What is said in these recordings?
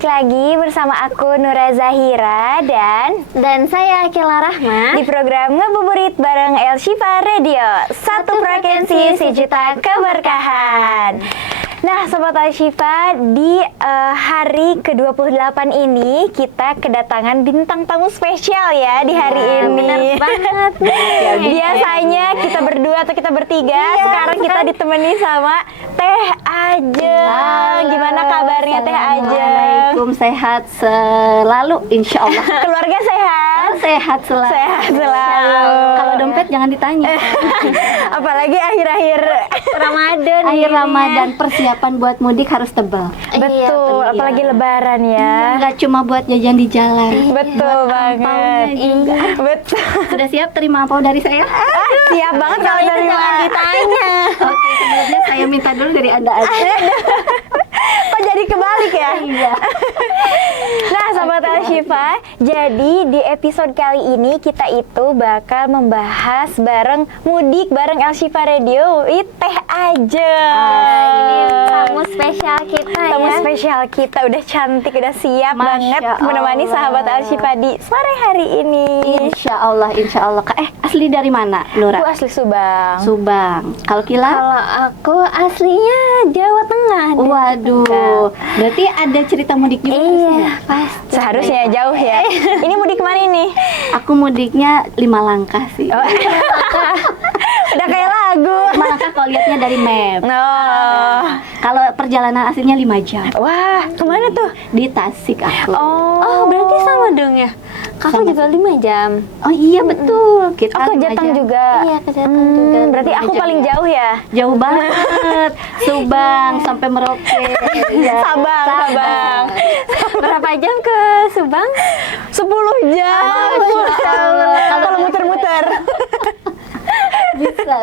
balik lagi bersama aku Nura Zahira dan saya Akila Rahma di program Ngabuburit bareng El Shifa Radio. Satu frekuensi sejuta keberkahan. Nah, Sobat El Shifa, di hari ke-28 ini kita kedatangan bintang tamu spesial ya di hari ini. Bener banget nih. Biasanya kita berdua atau kita bertiga, sekarang kita ditemani sama Teh Ajeng. Gimana kabarnya Teh Ajeng? Assalamualaikum, sehat selalu insya Allah. Keluarga sehat? Sehat selalu. Sehat selalu. Kalau dompet jangan ditanya. Apalagi akhir-akhir Ramadan. Akhir Ramadan, persiapan buat mudik harus tebal. Betul, apalagi Lebaran ya. Nggak cuma buat jajan di jalan. Betul banget. Juga. Betul. Sudah siap terima ampau dari saya? Siap banget kalau dari ditanya. Oke, sebelumnya saya minta dulu dari Anda aja. Kok jadi kebalik ya? Iya. Nah, Sobat El Shifa, jadi di episode kali ini kita itu bakal membahas bareng mudik bareng El Shifa Radio. Teh Ajeng. Ini tamu spesial kita Tamu ya. spesial kita udah cantik, udah siap Masya banget menemani Allah. sahabat El Shifa di sore hari ini. Insya Allah, insya Allah. Asli dari mana, Nura? Aku asli Subang. Subang. Kalau Kila? Kalau aku aslinya Jawa Tengah. Waduh, berarti ada cerita mudik juga harusnya? Iya, pasti. Seharusnya jauh ya. Ini mudik kemana ini? Aku mudiknya 5 langkah sih. Oh. Udah kayak lagu. 5 langkah kalau lihatnya dari map. Oh. Kalau perjalanan aslinya 5 jam. Wah, kemana tuh? Di Tasik aku. Oh, berarti sama dong ya. Kakak Sama. juga 5 jam. Oh iya betul. Kita Oh, ke 5 Jateng jam. juga. Iya, ke Jateng juga. Berarti aku Jam. paling jauh ya. Jauh banget. Subang sampai Merauke. Iya. Sabang. Berapa jam ke Subang? 10 jam. Masya Allah. Kalau muter-muter. Bisa.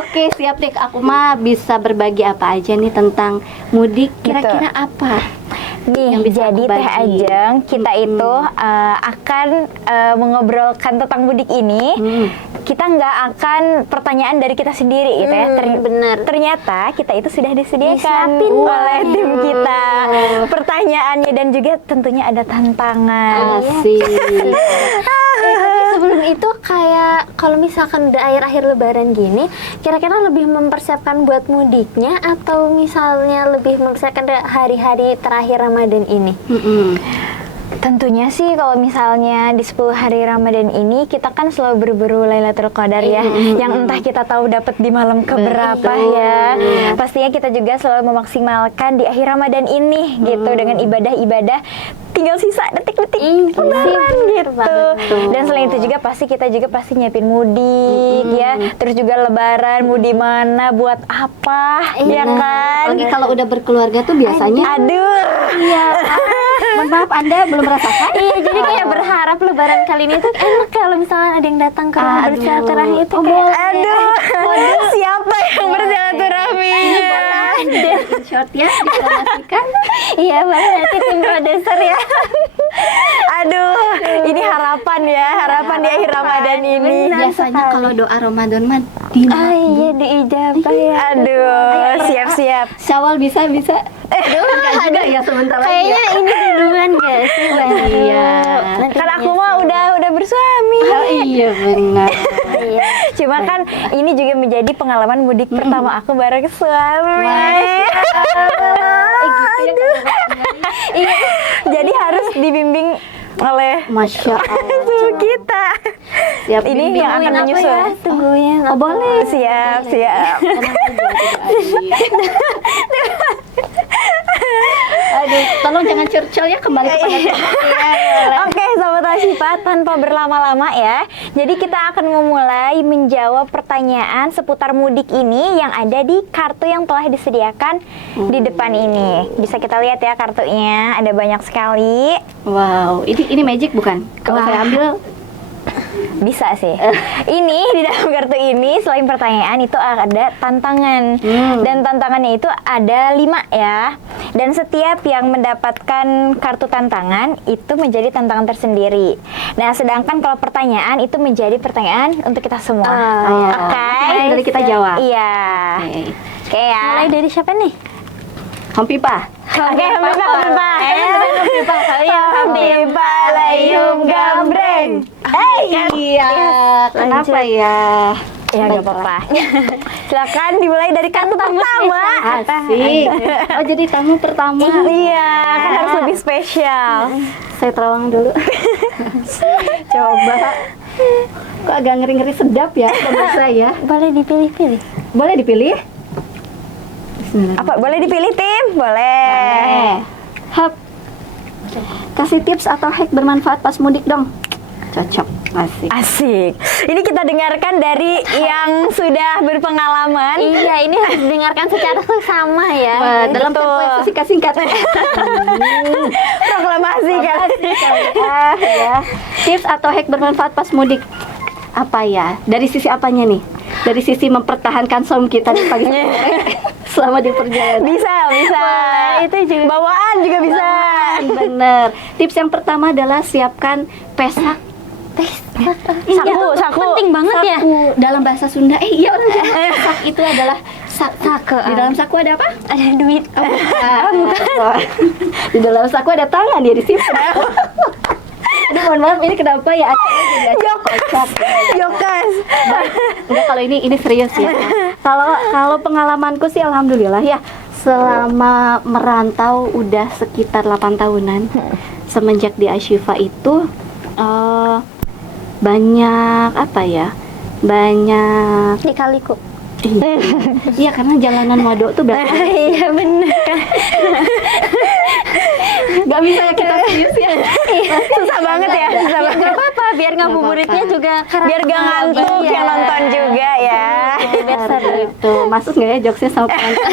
Oke, siap deh. Aku mah bisa berbagi apa aja nih tentang mudik. Kira-kira apa? Nih, Yang bisa jadi aku Teh bagi. Ajeng, kita itu akan mengobrolkan tentang mudik ini. Kita nggak akan pertanyaan dari kita sendiri gitu ya. Bener. Ternyata kita itu sudah disediakan Disiapin. oleh tim kita pertanyaannya, dan juga tentunya ada tantangan. Asik. Sebelum itu kayak kalau misalkan udah akhir-akhir Lebaran gini, kira-kira lebih mempersiapkan buat mudiknya atau misalnya lebih mempersiapkan hari-hari terakhir Ramadan ini? Tentunya sih kalau misalnya di 10 hari Ramadan ini kita kan selalu berburu Lailatul Qadar ya, yang entah kita tahu dapat di malam keberapa ya. Pastinya kita juga selalu memaksimalkan di akhir Ramadan ini gitu dengan ibadah-ibadah, tinggal sisa detik-detik Lebaran gitu. Dan selain itu juga kita juga pasti nyiapin mudik ya, terus juga Lebaran mau di mana, buat apa, ya kan? Apalagi kalau udah berkeluarga tuh biasanya. Aduh. Iya. Mohon maaf, Anda belum merasakan? Iya, jadi kayak berharap Lebaran kali ini tuh enak kalau misalnya ada yang datang ke rumah bersilaturahmi itu. Aduh. Siapa yang bersilaturahmi? In short ya, diinformasikan. Iya, boleh nanti tim produser ya. Aduh, ini harapan ya, harapan di akhir Ramadan ini. Biasanya kalau doa Ramadan mah Iya, diijabah ya. Aduh, siap-siap. Syawal bisa. Enggak juga ya sebentar lagi. Kayaknya ini duluan gak sih, Bang? Iya. Kan aku mah udah bersuami. Oh iya benar. Cuma kan ini juga menjadi pengalaman mudik pertama aku bareng suami. Iya, jadi harus dibimbing oleh Masya Allah. suami kita. Siap Ini bimbing. yang akan Tungguin apa menyusul. ya? Tungguin Oh boleh. Siap. Aduh, tolong jangan curcol ya, kembali kepada topik. Oke, Sobat El Shifa, tanpa berlama-lama ya. Jadi kita akan memulai menjawab pertanyaan seputar mudik ini yang ada di kartu yang telah disediakan di depan ini. Bisa kita lihat ya kartunya, ada banyak sekali. Wow, ini magic bukan? Kalau Wah. saya ambil Bisa sih. Ini di dalam kartu ini selain pertanyaan itu ada tantangan. Dan tantangannya itu ada 5 ya. Dan setiap yang mendapatkan kartu tantangan itu menjadi tantangan tersendiri. Nah, sedangkan kalau pertanyaan itu menjadi pertanyaan untuk kita semua. Oke. Dari kita jawab. Iya. Oke. Oke ya. Mulai dari siapa nih? Hampipa. Oke, Hampipa. Hampipa kalian. Hampipa layum gambreng. Iya. Kenapa ya? Ya nggak apa-apa. Silakan dimulai dari kata pertama. Asik. Oh jadi tamu pertama. Iya, kan harus lebih spesial. Saya terawang dulu. Coba. Kok agak ngeri-ngeri sedap ya pemirsa ya. Boleh dipilih-pilih. Boleh dipilih? Bismillah. Apa boleh dipilih tim? Boleh. Hap. Kasih tips atau hack bermanfaat pas mudik dong. Cocok. Asik. Asik. Ini kita dengarkan dari yang sudah berpengalaman. Iya, ini harus didengarkan secara seksama ya. Wah, dalam Betul. tempo yang singkat-singkat. Proklamasi kan. Ya. Tips atau hack bermanfaat pas mudik. Apa ya? Dari sisi apanya nih? Dari sisi mempertahankan sound kita di pagi sore selama di perjalanan. Bisa. Itu juga Bawaan juga bisa. Bener. Tips yang pertama adalah siapkan pesak. Saku. penting banget ya. Saku dalam bahasa Sunda. Iya orang Jawa. Sak itu adalah saku. Di dalam saku ada apa? Ada duit. Bukan. Di dalam saku ada tangan ya disimpan. Aduh, mohon maaf ini kenapa ya acaranya jadi acak kocak. Yokas. Enggak, kalau ini serius ya. Kalau pengalamanku sih alhamdulillah ya. Selama merantau udah sekitar 8 tahunan. Semenjak di Ashifa itu banyak apa ya? Banyak Dikaliku. iya karena jalanan Wado tuh berapa? Iya benar. Gak bisa ya kita serius ya. Susah banget ya. Susah Gak banget. apa-apa, biar ngabuburitnya apa-apa. juga Biar gak ngantuk Iya. yang nonton juga ya. Biar seru. Gitu. Masuk nggak ya jokesnya sama penonton?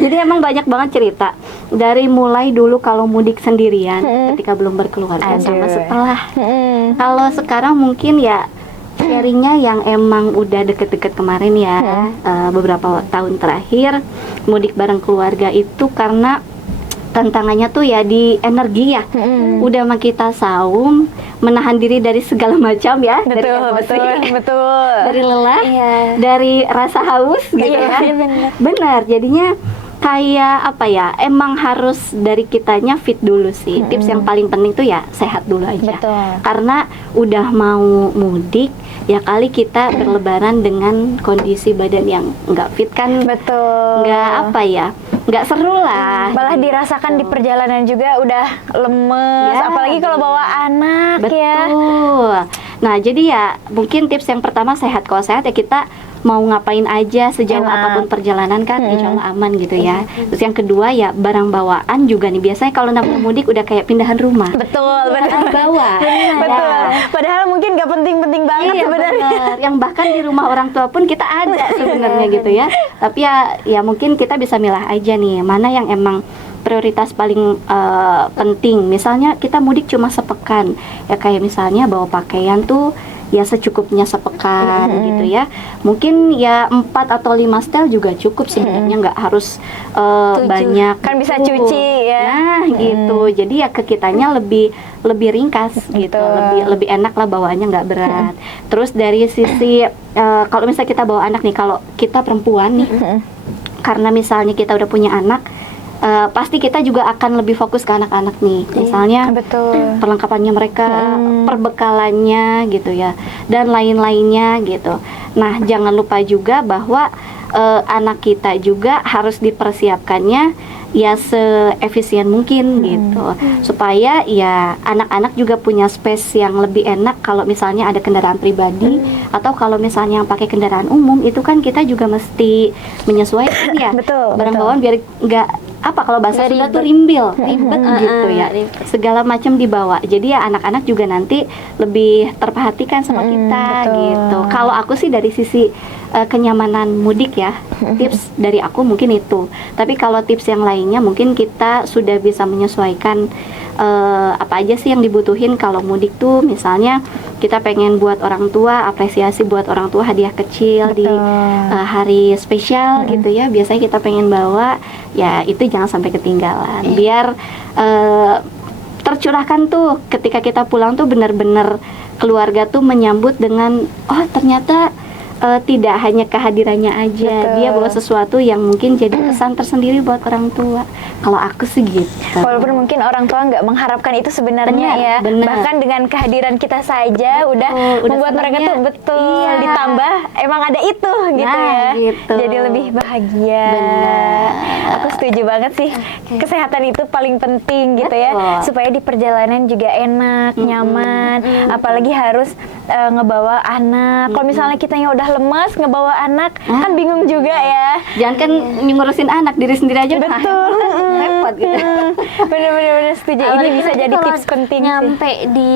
Jadi emang banyak banget cerita dari mulai dulu kalau mudik sendirian ketika belum berkeluarga sama Aduh. setelah. Mm. Kalau sekarang mungkin ya sharingnya yang emang udah deket-deket kemarin ya, beberapa tahun terakhir mudik bareng keluarga itu karena tantangannya tuh ya di energi ya. Udah mah kita saum menahan diri dari segala macam ya, dari emosi, Betul. dari lelah, Iya. dari rasa haus gitu Iya, kan. bener. Benar, jadinya kayak apa ya, emang harus dari kitanya fit dulu sih. Tips yang paling penting tuh ya sehat dulu aja. Betul. Karena udah mau mudik, ya kali kita berlebaran dengan kondisi badan yang nggak fit kan, Betul. nggak apa ya, nggak seru lah. Malah dirasakan di perjalanan juga udah lemes, Ya, apalagi kalau bawa anak ya. Betul. Nah, jadi ya mungkin tips yang pertama sehat. Kalau sehat ya kita mau ngapain aja sejauh Enak. apapun perjalanan kan insya Allah aman gitu ya. Terus yang kedua ya barang bawaan juga nih. Biasanya kalau namanya mudik udah kayak pindahan rumah. Betul, benar. Bawa. Betul. Padahal mungkin nggak penting-penting banget Iya sebenarnya. benar. Yang bahkan di rumah orang tua pun kita ada sebenarnya gitu ya. Tapi ya mungkin kita bisa milah aja nih mana yang emang prioritas paling penting. Misalnya kita mudik cuma sepekan, ya kayak misalnya bawa pakaian tuh ya secukupnya sepekan gitu ya. Mungkin ya 4 atau 5 setel juga cukup sebenarnya, nggak harus banyak. Kan bisa gitu. cuci ya. Nah, gitu. Jadi ya ke kitanya lebih ringkas gitu, lebih enak lah bawaannya, nggak berat. Terus dari sisi kalau misalnya kita bawa anak nih, kalau kita perempuan nih, karena misalnya kita udah punya anak, pasti kita juga akan lebih fokus ke anak-anak nih. Misalnya Betul. perlengkapannya mereka, perbekalannya gitu ya, dan lain-lainnya gitu. Nah, jangan lupa juga bahwa anak kita juga harus dipersiapkannya ya seefisien mungkin gitu, supaya ya anak-anak juga punya space yang lebih enak. Kalau misalnya ada kendaraan pribadi atau kalau misalnya yang pakai kendaraan umum, itu kan kita juga mesti menyesuaikan ya. Betul, Barang betul. bawaan biar nggak apa, kalau bahasa Nggak Sunda ribet. tuh rimbil, ribet gitu ya. ribet. Segala macam dibawa. Jadi ya anak-anak juga nanti lebih terperhatikan sama kita betul. gitu. Kalau aku sih dari sisi kenyamanan mudik ya, tips dari aku mungkin itu. Tapi kalau tips yang lainnya mungkin kita sudah bisa menyesuaikan apa aja sih yang dibutuhin kalau mudik tuh. Misalnya kita pengen buat orang tua, apresiasi buat orang tua, hadiah kecil di hari spesial gitu ya. Biasanya kita pengen bawa, ya itu jangan sampai ketinggalan. Biar tercurahkan tuh ketika kita pulang tuh benar-benar keluarga tuh menyambut dengan, oh ternyata tidak hanya kehadirannya aja, Betul. dia bawa sesuatu yang mungkin jadi kesan tersendiri buat orang tua. Kalau aku sih gitu. Walaupun mungkin orang tua nggak mengharapkan itu sebenarnya Benar, ya, benar. bahkan dengan kehadiran kita saja udah membuat mereka tuh senangnya. betul, Iya. ditambah emang ada itu gitu Nah, ya, gitu. jadi lebih bahagia. Benar. Aku setuju banget sih, kesehatan itu paling penting gitu ya, Betul. supaya di perjalanan juga enak, nyaman, apalagi harus ngebawa anak. Kalau misalnya kitanya udah lemes ngebawa anak, kan bingung juga ya. Jangan kan ngurusin anak, diri sendiri aja udah Betul. repot gitu. Bener-bener setuju. Ini Apalagi bisa nanti jadi kalau tips penting sih. nyampe di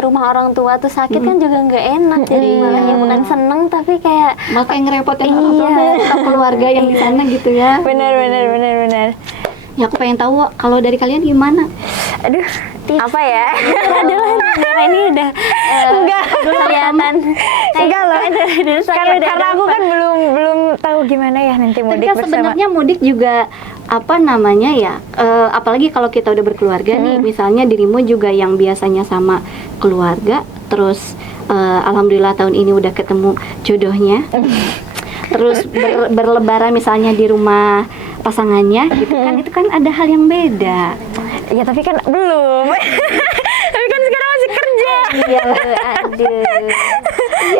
rumah orang tua tuh sakit kan juga nggak enak, jadi malah ya bukan seneng tapi kayak Malah kayak ngerepotin orang tua Iya. atau keluarga yang di sana gitu ya. Bener. Ya aku pengen tahu kalau dari kalian gimana? Aduh, apa ya? adalah karena ini udah Enggak. kelihatan Enggak loh. Karena Karena aku kan belum tahu gimana ya nanti Tapi mudik kan bersama. sebenarnya mudik juga apa namanya ya, apalagi kalau kita udah berkeluarga nih, misalnya dirimu juga yang biasanya sama keluarga, terus alhamdulillah tahun ini udah ketemu jodohnya, terus berlebaran misalnya di rumah pasangannya gitu kan, itu kan ada hal yang beda. Ya tapi kan belum. Tapi kan sekarang masih kerja. Iya, aduh.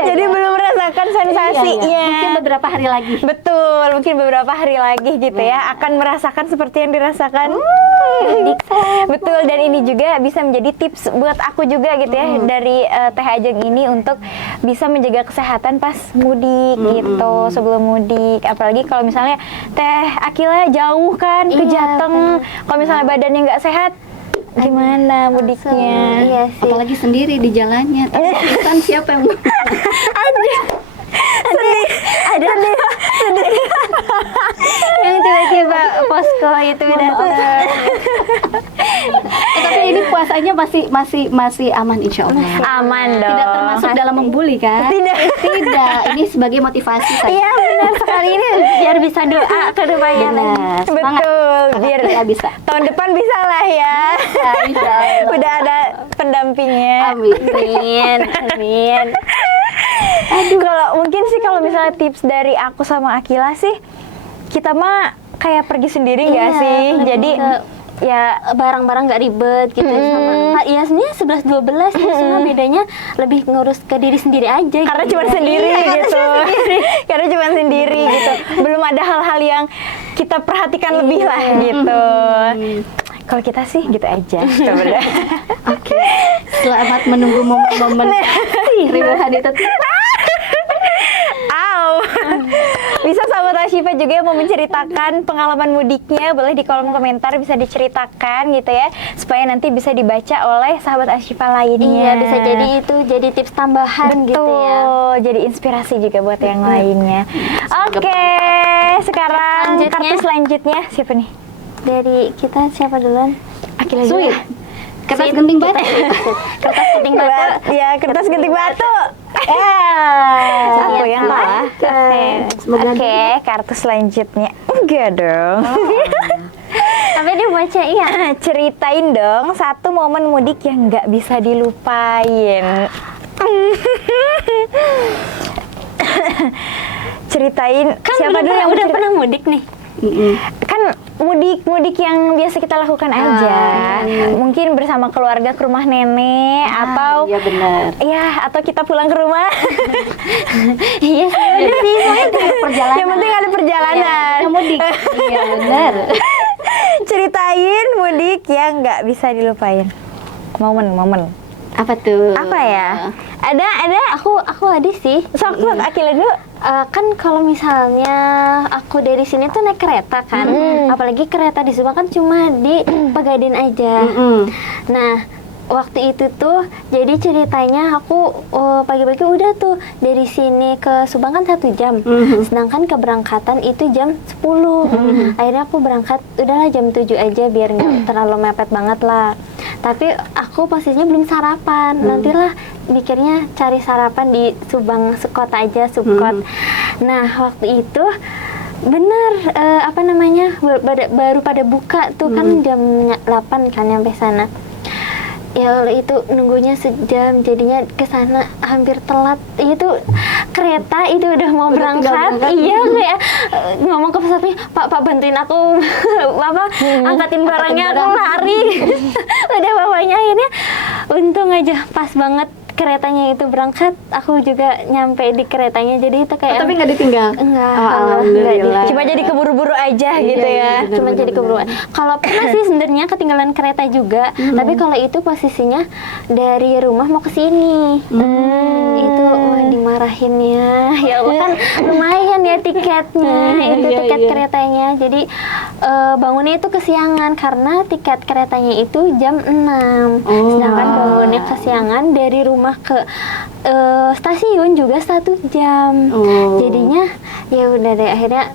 Jadi belum merasakan sensasinya. Iya. Mungkin beberapa hari lagi. Betul, mungkin beberapa hari lagi gitu ya akan merasakan seperti yang dirasakan. Betul, dan ini juga bisa menjadi tips buat aku juga gitu ya dari Teh Ajeng ini untuk bisa menjaga kesehatan pas mudik gitu, sebelum mudik. Apalagi kalau misalnya Teh Akila jauh kan ke Iya, Jateng, kalau misalnya badannya nggak sehat, gimana mudiknya? Iya sih. Apalagi sendiri di jalannya. Tapi kan siapa yang Yang tiba-tiba posko itu udah tapi ini puasanya masih aman insya Allah. Aman dong. Tidak termasuk dalam membuli kan? Tidak. Tidak. Ini sebagai motivasi saja. Iya benar sekali, ini biar bisa doa ke depannya lagi. Benar. Semangat. Betul, biar Kita bisa. tahun depan bisa lah ya. Insya Allah. Udah ada pendampingnya. Amin. Amin. Kalau mungkin sih kalau misalnya tips dari aku sama Akila sih, kita mah kayak pergi sendiri nggak Iya, sih? pergi Jadi ke- ya Barang-barang nggak ribet gitu sama. Ya sebenarnya 11-12 cuma bedanya lebih ngurus ke diri sendiri aja. karena gitu. cuma sendiri gitu. Karena cuma sendiri gitu. Belum ada hal-hal yang kita perhatikan lebih lah gitu. Kalau kita sih gitu aja sebenarnya. Oke. Selamat menunggu momen-momen ribu hari itu. Au. Bisa sahabat Asyifa juga yang mau menceritakan pengalaman mudiknya, boleh di kolom komentar bisa diceritakan gitu ya, supaya nanti bisa dibaca oleh sahabat Asyifa lainnya. Iya, bisa jadi itu jadi tips tambahan Betul, gitu ya. jadi inspirasi juga buat yang lainnya. Oke, sekarang Selanjutnya. kartu selanjutnya siapa nih? Dari kita siapa duluan? Akila Sweet. juga. Kertas genting batu. Kertas genting batu. Ya, kertas genting batu. Aku yang kalah. Semoga Oke, kartu selanjutnya. Enggak dong. Tapi dia baca iya. Ceritain dong satu momen mudik yang nggak bisa dilupain. Ceritain Kan siapa dulu yang mau udah cerita? pernah mudik nih. Kan mudik yang biasa kita lakukan aja. Mungkin bersama keluarga ke rumah nenek atau Iya benar. ya atau kita pulang ke rumah. Iya sih. Jadi semuanya dari perjalanan. Yang penting ada perjalanan. Yang mudik. Iya benar. Ceritain mudik yang nggak bisa dilupain. Momen. Apa tuh? Apa ya? Ada. Aku ada sih. Sok Akila dulu. Kan kalau misalnya aku dari sini tuh naik kereta kan, apalagi kereta di Subang kan cuma di Pegadaian aja. Nah, waktu itu tuh jadi ceritanya aku pagi-pagi udah tuh dari sini ke Subang kan 1 jam, sedangkan keberangkatan itu jam 10. Akhirnya aku berangkat udahlah jam 7 aja biar nggak terlalu mepet banget lah. Tapi aku posisinya belum sarapan, nantilah mikirnya cari sarapan di Subang sekota aja, Subkot. Nah waktu itu bener baru pada buka tuh kan jam 8 kan nyampe sana. ya Allah, itu nunggunya sejam, jadinya ke sana hampir telat. Itu kereta itu udah mau berangkat. Iya, kayak ngomong ke pesawatnya, Pak bantuin aku angkatin barangnya, aku lari. Udah bapaknya akhirnya untung aja pas banget keretanya itu berangkat, aku juga nyampe di keretanya, jadi itu kayak tapi nggak ditinggal? Enggak, Alhamdulillah. Cuma jadi keburu-buru aja gitu ya. bener, cuma jadi keburuan. Kalau pernah sih sebenarnya ketinggalan kereta juga, tapi kalau itu posisinya dari rumah mau ke sini, itu dimarahin ya Allah, kan lumayan ya tiketnya, itu Iya, tiket iya. keretanya, jadi bangunnya itu kesiangan karena tiket keretanya itu jam 6, sedangkan bangunnya kesiangan dari rumah ke stasiun juga 1 jam. Jadinya ya udah deh, akhirnya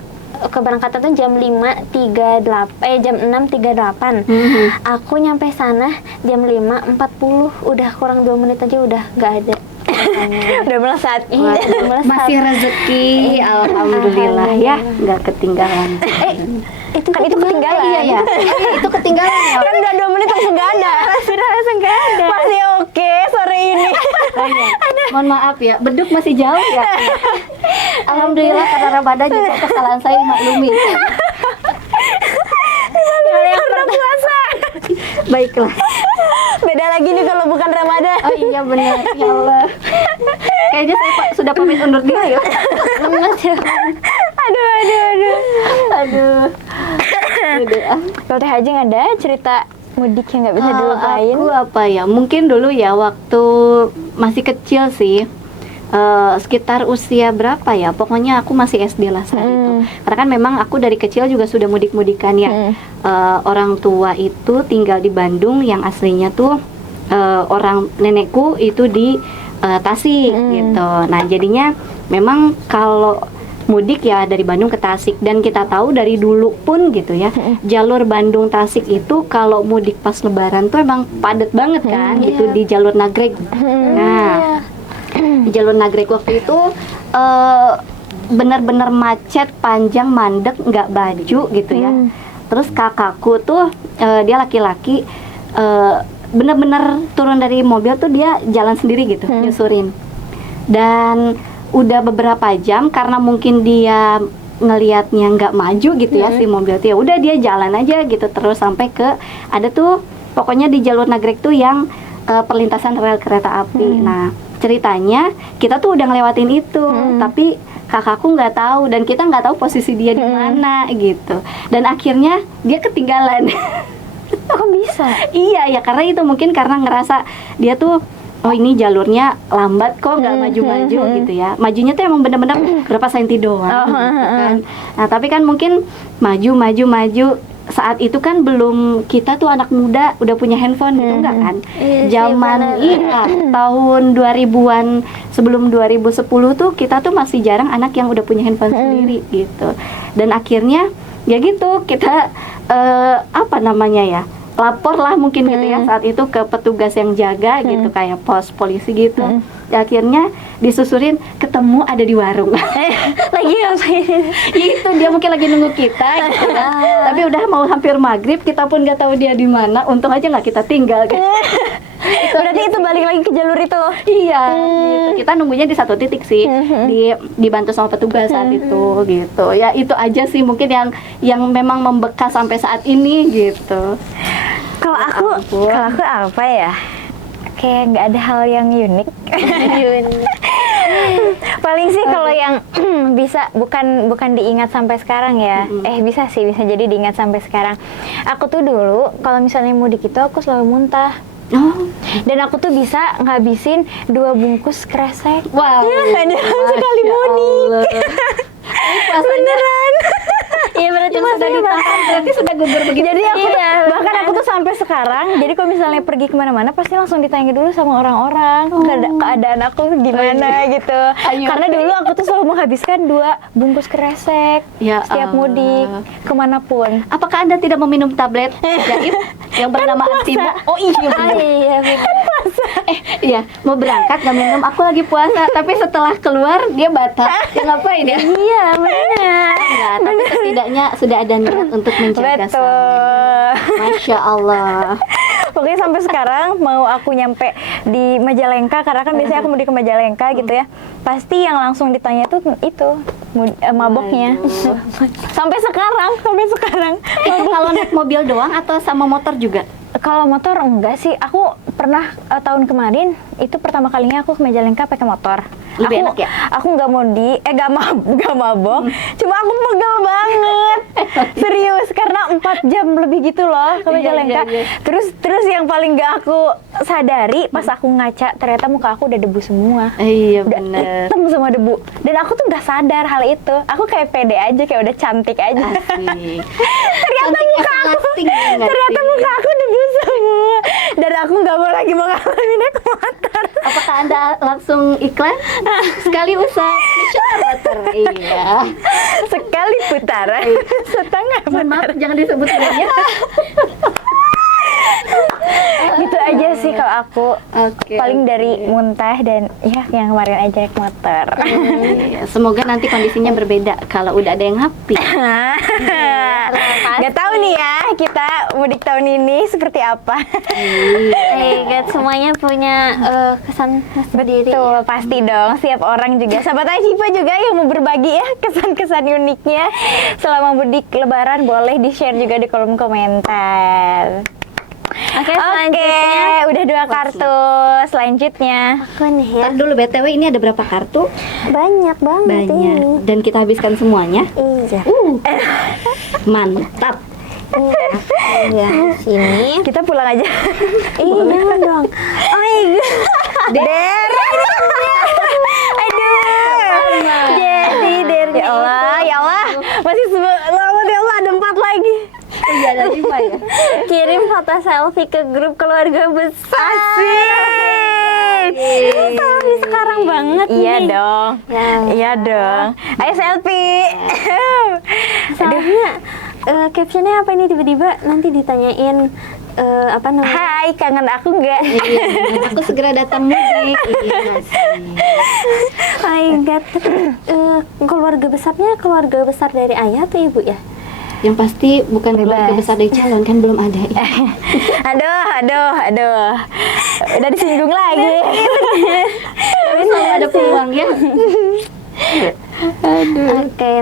keberangkatan tuh jam 5.38 jam 6.38. Aku nyampe sana jam 5.40, udah kurang 2 menit aja udah nggak ada. Udah melesat. Iya, udah melesat. Masih rezeki, alhamdulillah ya, nggak ketinggalan. Itu Kan itu ketinggalan. Iya ya, itu ketinggalan ya. Kan udah 2 menit langsung gak ada. sudah langsung nggak ada. Masih oke sore ini. Mohon maaf ya, beduk masih jauh ya. Alhamdulillah karena Ramadan juga kesalahan saya maklumi. Karena puasa. Baiklah. Beda lagi nih kalau bukan Ramadan. Oh iya benar, ya Allah. Kayaknya saya sudah pamit undur diri ya. Lemes ya. Aduh. Aduh. Kalau Teh Ajeng ada cerita mudik yang nggak bisa dilupain? Aku apa ya? Mungkin dulu ya waktu masih kecil sih. Sekitar usia berapa ya? Pokoknya aku masih SD lah saat itu. Karena kan memang aku dari kecil juga sudah mudik-mudikan ya. Orang tua itu tinggal di Bandung, yang aslinya tuh orang nenekku itu di Tasik gitu. Nah jadinya memang kalau mudik ya dari Bandung ke Tasik, dan kita tahu dari dulu pun gitu ya, jalur Bandung Tasik itu kalau mudik pas Lebaran tuh emang padat banget kan gitu di jalur Nagreg. Nah di jalur Nagreg waktu itu benar-benar macet, panjang, mandek, nggak baju gitu ya. Terus kakakku tuh dia laki-laki, benar-benar turun dari mobil tuh dia jalan sendiri gitu, nyusurin. Dan udah beberapa jam karena mungkin dia ngelihatnya nggak maju gitu ya si mobil tuh, ya udah dia jalan aja gitu terus sampai ke ada tuh pokoknya di jalur Nagreg tuh yang perlintasan rel kereta api. Nah ceritanya kita tuh udah ngelewatin itu, tapi kakakku nggak tahu dan kita nggak tahu posisi dia di mana gitu, dan akhirnya dia ketinggalan. Kok bisa? Iya ya, karena itu mungkin karena ngerasa dia tuh oh ini jalurnya lambat kok nggak maju-maju gitu ya. Majunya tuh emang bener-bener berapa senti doang gitu kan. Nah tapi kan mungkin maju saat itu kan belum, kita tuh anak muda udah punya handphone gitu enggak kan. Zaman tahun 2000-an, sebelum 2010 tuh kita tuh masih jarang anak yang udah punya handphone sendiri gitu. Dan akhirnya ya gitu kita apa namanya ya, lapor lah mungkin gitu ya saat itu ke petugas yang jaga gitu, kayak pos polisi gitu. Akhirnya disusurin, ketemu ada di warung. Lagi ngapain? Itu dia mungkin lagi nunggu kita gitu ya. Tapi udah mau hampir maghrib, kita pun nggak tahu dia di mana. Untung aja nggak kita tinggal gitu. Berarti itu balik lagi ke jalur itu. Iya, gitu. Kita nunggunya di satu titik sih, dibantu sama petugas saat itu, gitu. Ya itu aja sih mungkin yang memang membekas sampai saat ini, gitu. Kalau aku apa ya? Kayak nggak ada hal yang unik. Paling sih kalau yang bisa bukan diingat sampai sekarang ya. Bisa jadi diingat sampai sekarang. Aku tuh dulu kalau misalnya mudik itu aku selalu muntah. Dan aku tuh bisa ngabisin 2 bungkus kresek. Wow. Dalam sekali mudik. Beneran. Iya berarti Yang sudah ditahan berarti sudah gugur begitu. Jadi aku tuh, bahkan aku tuh sampai sekarang, jadi kalau misalnya pergi kemana-mana pasti langsung ditanya dulu sama orang-orang keadaan aku gimana gitu. Karena dulu aku tuh selalu menghabiskan 2 bungkus kresek setiap mudik kemanapun. Apakah Anda tidak meminum tablet gaib yang bernama Antibo? Oh iya. Iya, Iya, mau berangkat nggak minum, aku lagi puasa, tapi setelah keluar dia batal. Ya ngapain ya? iya benar. Enggak, tapi setidaknya sudah ada niat untuk menjaga Betul. Masya Allah. Pokoknya sampai sekarang mau aku nyampe di Majalengka, karena kan biasanya aku mudik ke Majalengka gitu ya, pasti yang langsung ditanya tuh itu maboknya. Sampai sekarang. Itu kalau naik mobil doang atau sama motor juga? Kalau motor enggak sih, aku pernah tahun kemarin itu pertama kalinya aku ke Majalengka pakai motor. Lebih aku, enak ya? Aku nggak nggak mabok, cuma aku pegel banget, serius, karena 4 jam lebih gitu loh ke Majalengka. Iya. Terus yang paling nggak aku sadari pas aku ngaca, ternyata muka aku udah debu semua. Iya Udah bener. hitam semua debu, dan aku tuh nggak sadar hal itu. Aku kayak pede aja, kayak udah cantik aja. Asik. ternyata Cantik muka aku everlasting ya nggak ternyata sih? muka aku debu semua, dan aku nggak mau lagi mengalami naik motor. Apakah Anda langsung iklan? Sekali usaha Future Water. Iya. Sekali putaran setengah Mohon maaf, putaran. jangan disebut namanya. Gitu aja sih kalau aku. Oke. Paling dari muntah dan ya yang kemarin aja naik motor. Iya, semoga nanti kondisinya berbeda kalau udah ada yang happy. Gak tahu nih ya kita mudik tahun ini seperti apa. Gak semuanya punya kesan sendiri. Betul, pasti dong. Setiap orang juga. Sahabat Ajipa juga yang mau berbagi ya kesan-kesan uniknya selama mudik Lebaran, boleh di-share juga di kolom komentar. Oke, selanjutnya udah 2 kartu. Selanjutnya aku nih ya. Ntar dulu BTW ini ada berapa kartu? Banyak banget ini. Banyak. Dan kita habiskan semuanya. Iya. Mantap. Iya, sini. kita pulang aja. Iya, jangan dong. Oh my god. Der. Aduh. Jadi Der. Ya Allah. Masih lama ya Allah, ada 4 lagi. Iya, ada 5 ya. Kirim foto selfie ke grup keluarga besar. Asik. Selfie sekarang banget Iya nih. dong. Ya. Iya dong. Ayo selfie. Soalnya captionnya apa ini tiba-tiba nanti ditanyain apa namanya? Hai, kangen aku nggak? Iya, aku segera datang mudik. Iya sih. Oh my god. Keluarga besarnya keluarga besar dari ayah atau ibu ya? Yang pasti bukan keluarga Bebas. besar dari calon, kan belum ada ya. Aduh. Udah disinggung lagi. Tapi selalu ada peluang ya. Oke,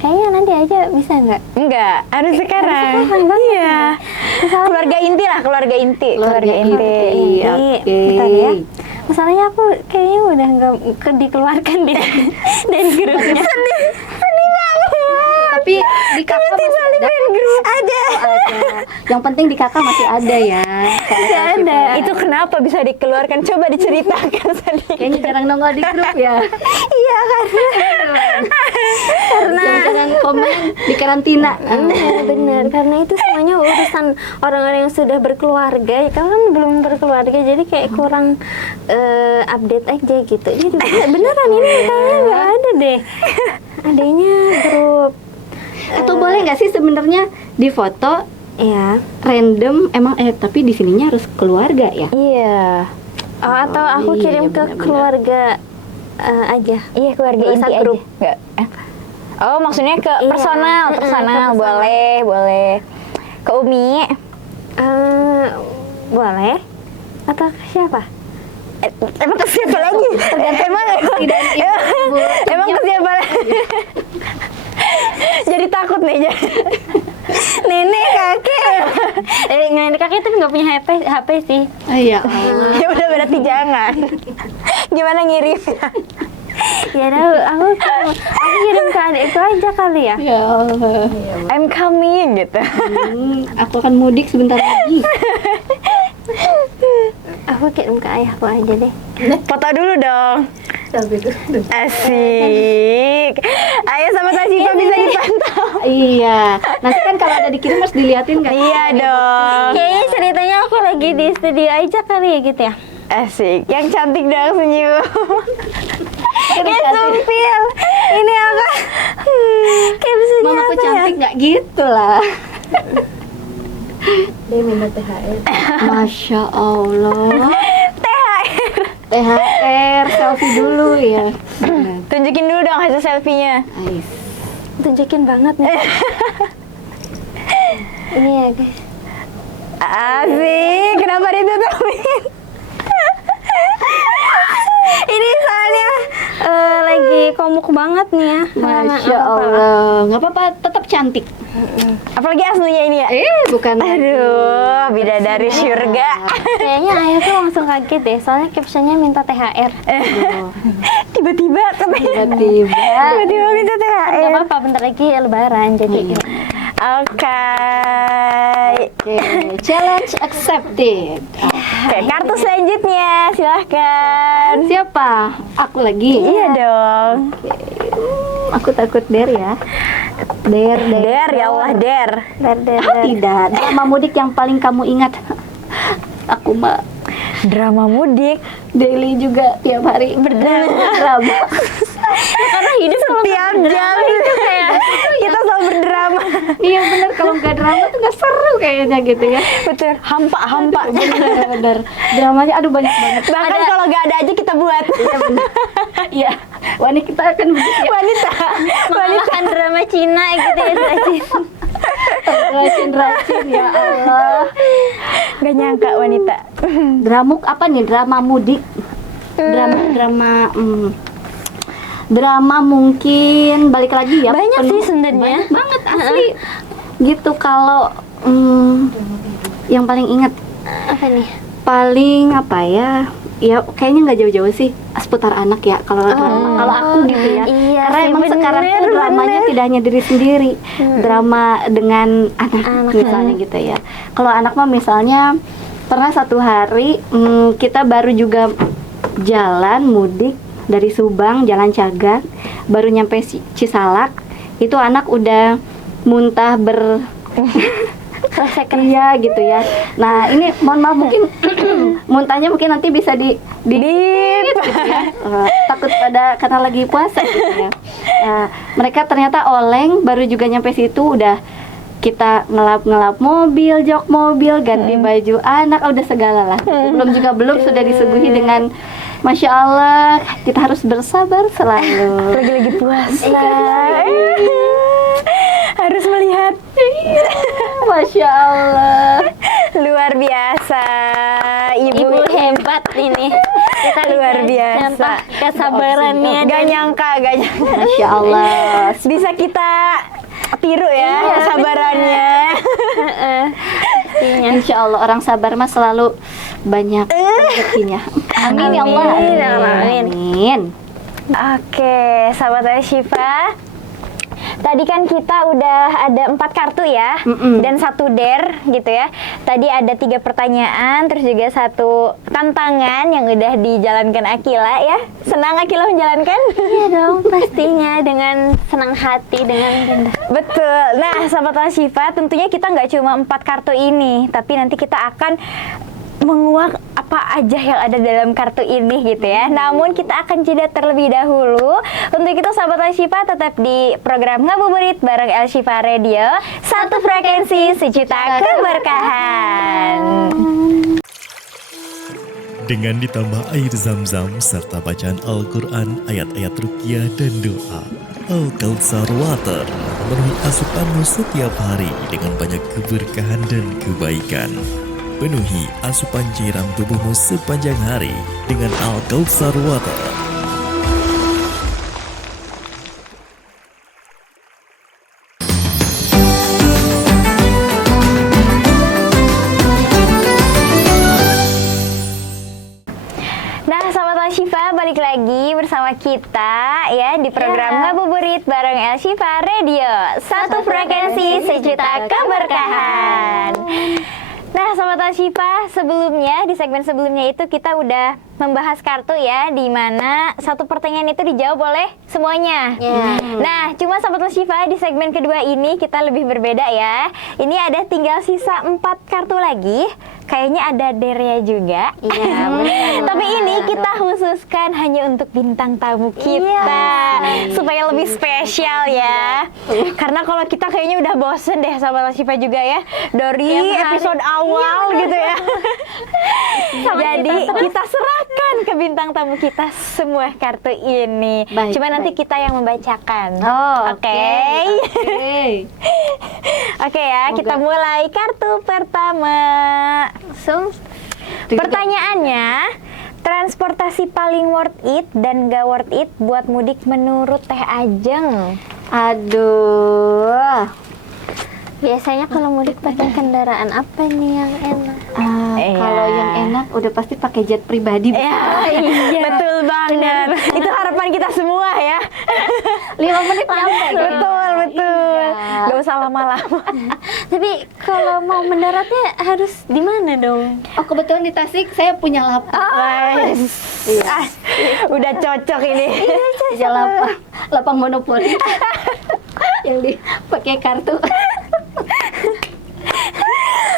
kayaknya nanti aja bisa nggak? Enggak, harus sekarang. Iya. Keluarga inti lah, keluarga inti. Keluarga inti. Iya, Oke. bentar ya. Masalahnya aku kayaknya udah nggak dikeluarkan dari grupnya. Sedih banget. Tapi di kakak masih ada. Ada. Oh, ada. Yang penting di kakak masih ada ya. Masih ada. Itu kenapa bisa dikeluarkan? Coba diceritakan sedikit. Kayaknya jarang nongol di grup ya. Iya karena Jangan komen di karantina. Bener, karena itu semuanya urusan orang-orang yang sudah berkeluarga. Kalau kan belum berkeluarga, jadi kayak kurang update aja gitu. Ini beneran ini kayaknya nggak ada deh. Adanya grup. Atau boleh nggak sih sebenarnya di foto Ya. random emang tapi di sininya harus keluarga ya. iya. Oh, atau aku iya, kirim ke benar-benar. keluarga aja. Iya, keluarga Nggak inti usah aja. grup. Nggak. Oh, maksudnya ke Iya. personal, Ke personal. personal. Boleh. Ke Umi. Boleh? Atau ke siapa? Emang ke siapa lagi? Emang ke siapa lagi? Jadi takut nih. Nenek, kakek. Nenek kakek itu nggak punya HP sih. Oh, iya. Ya udah berarti jangan. Gimana ngirimnya? Ya udah, aku kirim ke adikku aja kali ya. Ya Allah. I'm coming gitu. Aku akan mudik sebentar lagi. Aku kirim ke ayahku aja deh. Foto dulu dong. Asik. Ayo sama Tajipa bisa dipantau. Iya. Nanti kan kalau ada dikirim harus diliatin nggak? Iya dong. Kayaknya ceritanya aku lagi di studio aja kali ya gitu ya. Asik. Yang cantik dong senyum. Kan Kayak cantik. sumpil. Ini apa? Captionnya Mamaku apa ya? cantik nggak gitu lah. Dia minta THR. Masya Allah. THR. THR selfie dulu ya. Tunjukin dulu dong hasil selfie-nya. Ais. Tunjukin banget nih. Ini ya guys. Asik, kenapa ditutupin? Ini soalnya lagi komuk banget nih ya. Masya Allah, nggak apa-apa, tetap cantik. Apalagi aslinya ini ya. Bukan. Aduh, bidadari surga. Kayaknya ayah tuh langsung kaget deh, soalnya captionnya minta THR. Tiba-tiba katanya. Tiba-tiba minta Gak THR. apa-apa, bentar lagi lebaran jadi. Oke. Oke, challenge accepted. Oke, kartu selanjutnya silahkan. Siapa? Aku lagi. Iya dong. Aku takut Der ya. Der. Der, ya Allah, Der. Tidak. Drama mudik yang paling kamu ingat. Aku mah Drama mudik. daily juga tiap hari berdrama. Karena hidup setiap jam itu kayak kita selalu berdrama. Iya bener, kalau nggak drama tuh nggak seru kayaknya gitu ya. Betul, hampa. Bener. Dramanya aduh banyak banget. Bahkan kalau nggak ada aja kita buat. Iya bener. Iya. Wanita kita akan begitu ya. Wanita. Mengalahkan drama Cina gitu ya. Racin ya Allah. Gak nyangka wanita. Dramuk apa nih? Drama mudik. Drama mungkin balik lagi ya. Banyak penuh- sih sebenarnya. Banyak banget asli. Gitu kalau yang paling ingat Apa nih? paling apa ya? Ya kayaknya nggak jauh-jauh sih seputar anak ya kalau drama. Kalau aku gitu ya. Iya Karena sih, emang sekarang tuh bener. dramanya tidak hanya diri sendiri, drama dengan anak misalnya gitu ya. Kalau anak mah misalnya pernah satu hari kita baru juga jalan mudik dari Subang jalan Cagak, baru nyampe Cisalak, itu anak udah muntah iya gitu ya. Nah ini mohon maaf mungkin muntahnya mungkin nanti bisa di gitu ya. Takut pada karena lagi puasa gitu ya. Nah, mereka ternyata oleng, baru juga nyampe situ udah kita ngelap mobil, jok mobil, ganti baju anak, udah segala lah. Belum sudah disuguhi dengan Masya Allah, kita harus bersabar selalu. Lagi puasa. Harus melihat. Masya Allah. Luar biasa. Ibu hebat ini. Kita luar biasa. contoh kesabarannya. Gak nyangka. Masya Allah. Bisa kita tiru ya kesabarannya. Insya Allah orang sabar mah selalu banyak rezekinya. Amin ya Allah. Amin. Oke, sahabat Syifa. Tadi kan kita udah ada 4 kartu ya, dan 1 der gitu ya. Tadi ada 3 pertanyaan, terus juga 1 tantangan yang udah dijalankan Akila ya. Senang Akila menjalankan? Iya dong, pastinya dengan senang hati, dengan rendah. Betul. Nah, sahabat Syifa, tentunya kita nggak cuma 4 kartu ini, tapi nanti kita akan menguak apa aja yang ada dalam kartu ini gitu ya. Namun kita akan jeda terlebih dahulu. Untuk itu sahabat Syifa tetap di program Ngabuburit bareng El Syifa Radio. Satu frekuensi, sejuta keberkahan. Dengan ditambah air zam-zam serta bacaan Al-Quran, ayat-ayat ruqyah dan doa, Al-Kautsar Water memenuhi asupanmu setiap hari dengan banyak keberkahan dan kebaikan. Penuhi asupan cairan tubuhmu sepanjang hari dengan Al-Kautsar Water. Nah, sahabat Syifa, balik lagi bersama kita ya di program Ngabuburit bareng El Syifa Radio. Satu frekuensi, sejuta keberkahan. Nah, sahabat Syifa, sebelumnya di segmen sebelumnya itu kita udah membahas kartu ya, di mana 1 pertanyaan itu dijawab oleh semuanya. Nah, cuma sahabat Syifa, di segmen kedua ini kita lebih berbeda ya. Ini ada tinggal sisa 4 kartu lagi. kayaknya ada Deria juga. Iya, benar. Tapi ini kita khususkan hanya untuk bintang tamu kita supaya lebih spesial ya. Karena kalau kita kayaknya udah bosen deh sama Lashifa juga ya dari episode awal gitu ya. Jadi kita serahkan ke bintang tamu kita semua kartu ini. Baik, Cuma nanti baik. kita yang membacakan. Oh, Oke. Oke ya, kita mulai kartu pertama. Langsung. Pertanyaannya, transportasi paling worth it dan gak worth it buat mudik menurut Teh Ajeng? Aduh. Biasanya kalau mudik pakai kendaraan apa nih yang enak? Iya. Kalau yang enak udah pasti pakai jet pribadi. Ya, betul banget. Itu harapan kita semua ya. 5 menit nyampe. Betul, betul. Iya. Gak usah lama-lama. Tapi kalau mau mendaratnya harus di mana dong? Oh, kebetulan di Tasik saya punya lapak. Ah, udah cocok ini. Punya lapang monopoli. Yang dipakai kartu.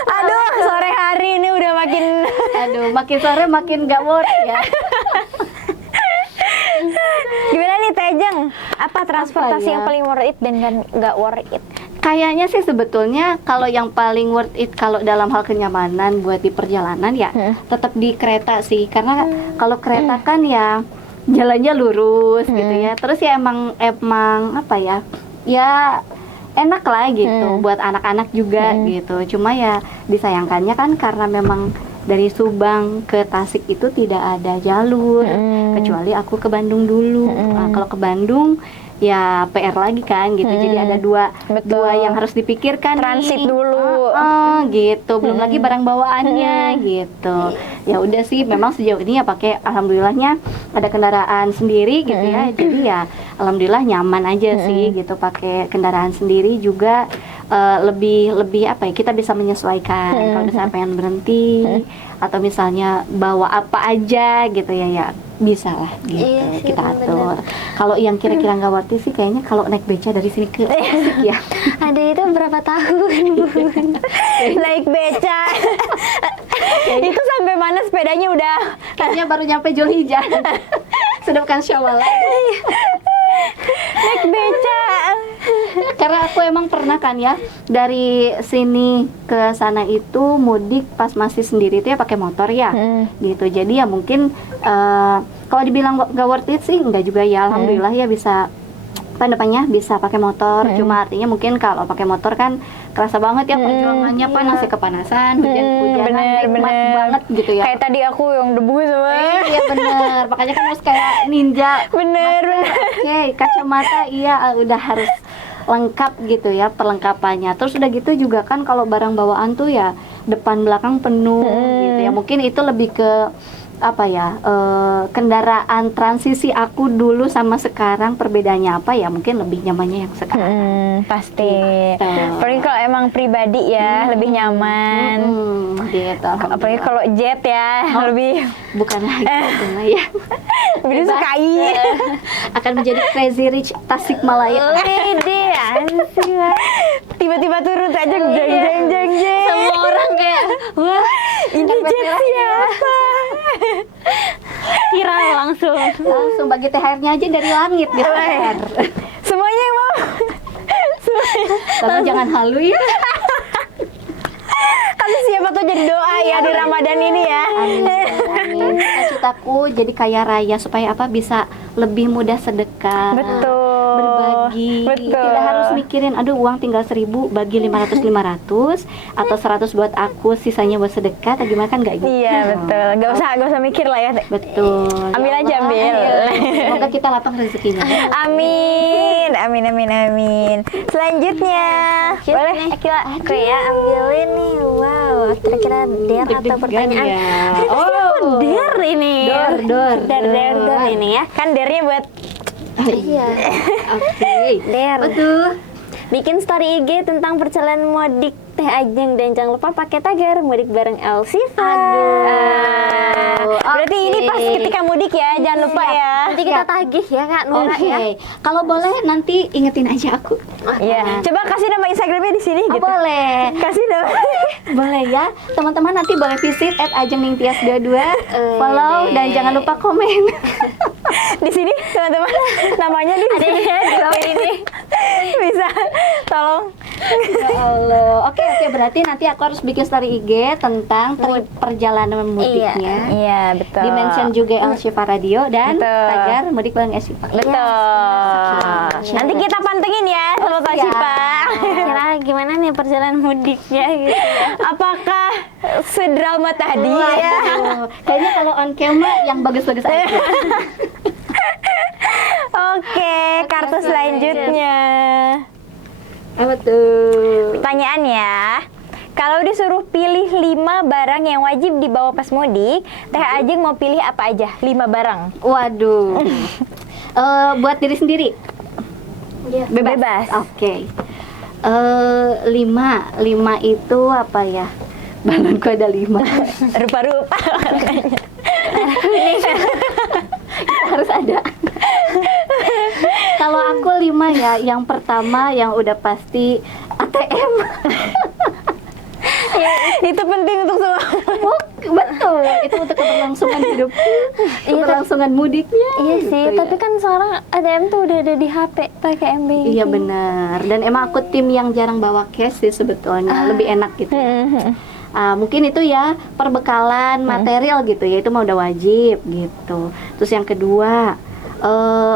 Aduh, sore hari ini udah makin Aduh, makin sore makin gak worth ya. gimana nih Teh Ajeng? Apa transportasi Apa ya? yang paling worth it dan gak worth it? Kayaknya sih sebetulnya kalau yang paling worth it kalau dalam hal kenyamanan buat di perjalanan ya tetap di kereta sih. Karena kalau kereta kan ya jalannya lurus gitu ya. Terus ya emang apa ya? Ya enak lah gitu buat anak-anak juga gitu. Cuma ya disayangkannya kan karena memang dari Subang ke Tasik itu tidak ada jalur kecuali aku ke Bandung dulu. Nah, kalau ke Bandung ya PR lagi kan gitu. Jadi ada dua yang harus dipikirkan Transit nih. dulu. Gitu. Belum lagi barang bawaannya gitu. Ya udah sih memang sejauh ini ya pakai alhamdulillahnya ada kendaraan sendiri gitu ya. Jadi ya alhamdulillah nyaman aja sih gitu pakai kendaraan sendiri juga. Lebih apa ya, kita bisa menyesuaikan kalau misalnya pengen berhenti atau misalnya bawa apa aja gitu ya bisa lah gitu. Iya sih, kita bener. atur. Kalau yang kira-kira nggak worth it sih kayaknya kalau naik beca dari sini ke Tasik ya. Ada itu berapa tahun, Bun? Naik beca. Itu sampai mana sepedanya udah Kayaknya baru nyampe Julhijjah. Sudah bukan Syawal lagi. naik beca. Karena aku emang pernah kan ya dari sini ke sana itu mudik pas masih sendiri itu ya pakai motor ya gitu. Jadi ya mungkin kalau dibilang gak worth it sih enggak juga ya. Alhamdulillah ya bisa apa depannya bisa pakai motor. Cuma artinya mungkin kalau pakai motor kan kerasa banget ya perjuangannya panas ya, kepanasan, hujan-hujanan, nikmat banget gitu ya. Kayak tadi aku yang debu semua. Iya bener, makanya kan harus kayak ninja. Bener. Oke, kacamata iya udah harus lengkap gitu ya perlengkapannya. Terus udah gitu juga kan kalau barang bawaan tuh ya depan belakang penuh gitu ya. Mungkin itu lebih ke apa ya kendaraan transisi aku dulu sama sekarang perbedaannya apa ya, mungkin lebih nyamannya yang sekarang. Pasti. Gitu. Apalagi kalau emang pribadi ya lebih nyaman. Gitu. Apalagi kalau jet ya lebih bukan lagi itu mah ya. lebih disukai. Akan menjadi crazy rich Tasikmalaya. Wede, asik lah. Tiba-tiba turun aja jeng jeng jeng jeng. Semua orang kayak wah Ini jet siapa? Viral langsung bagi THR-nya aja dari langit di THR. Semuanya yang mau. Tapi jangan halu ya. Tapi siapa tuh jadi doa ya di Ramadan ini ya. Amin. Cita-citaku jadi kaya raya supaya apa bisa lebih mudah sedekah. Betul. Berbagi. Betul. Tidak harus mikirin aduh uang tinggal 1.000 bagi 500 atau 100 buat aku sisanya buat sedekah atau gimana kan enggak gitu. Iya betul. Gak usah mikir lah ya. Betul. Ambil Ya aja, Allah. ambil. Ayo. Semoga kita lapang rezekinya. Amin, amin, amin, amin. Selanjutnya, boleh Akila? Aku ya ambilin nih. Wow, kira-kira der atau Deg-degan pertanyaan? ya. Oh, der ini. Dor. Der ini ya. Kan dernya buat Iya. Oke. Der. Betul. Bikin story IG tentang perjalanan mudik Teh Ajeng dan jangan lupa pakai tagar mudik bareng Elsifa. Berarti ini pas ketika mudik ya, jangan lupa ya. Nanti kita tagih ya Kak Nora ya. Kalau boleh nanti ingetin aja aku. Iya. Coba kasih nama Instagramnya di sini gitu. Boleh. Kasih nama. Boleh ya. Teman-teman nanti boleh visit @ajengningtyas22, follow dan jangan lupa komen. Di sini teman-teman, namanya di sini ya, di bawah ini. Bisa tolong. Ya Allah. Oke, berarti nanti aku harus bikin story IG tentang perjalanan mudiknya. Iya, betul. Di-mention juga El Shifa Radio dan Betul. tagar mudik bareng El Shifa. Betul. Nanti kita pantengin ya sama Kak Shifa. Kira gimana nih perjalanan mudiknya gitu. Apakah sedrama tadi ya? Waduh, kayaknya kalau on camera yang bagus-bagus aja. Oke, kartu selanjutnya. Apa tuh? Pertanyaan ya. Kalau disuruh pilih 5 barang yang wajib dibawa pas mudik, Teh Ajeng mau pilih apa aja? 5 barang. Waduh. Buat diri sendiri. Bebas. Oke. 5 itu apa ya? Balonku ada 5. Rupa-rupa. Harus ada. Kalau aku 5 ya, yang pertama yang udah pasti ATM. Itu penting untuk semua. Betul, itu untuk keberlangsungan hidup, keberlangsungan mudiknya. Iya sih, gitu ya. tapi kan sekarang ATM tuh udah ada di HP pakai MB. Iya benar. Dan emang aku tim yang jarang bawa cash sih sebetulnya, lebih enak gitu. Mungkin itu ya perbekalan material gitu ya, itu mah udah wajib gitu. Terus yang kedua,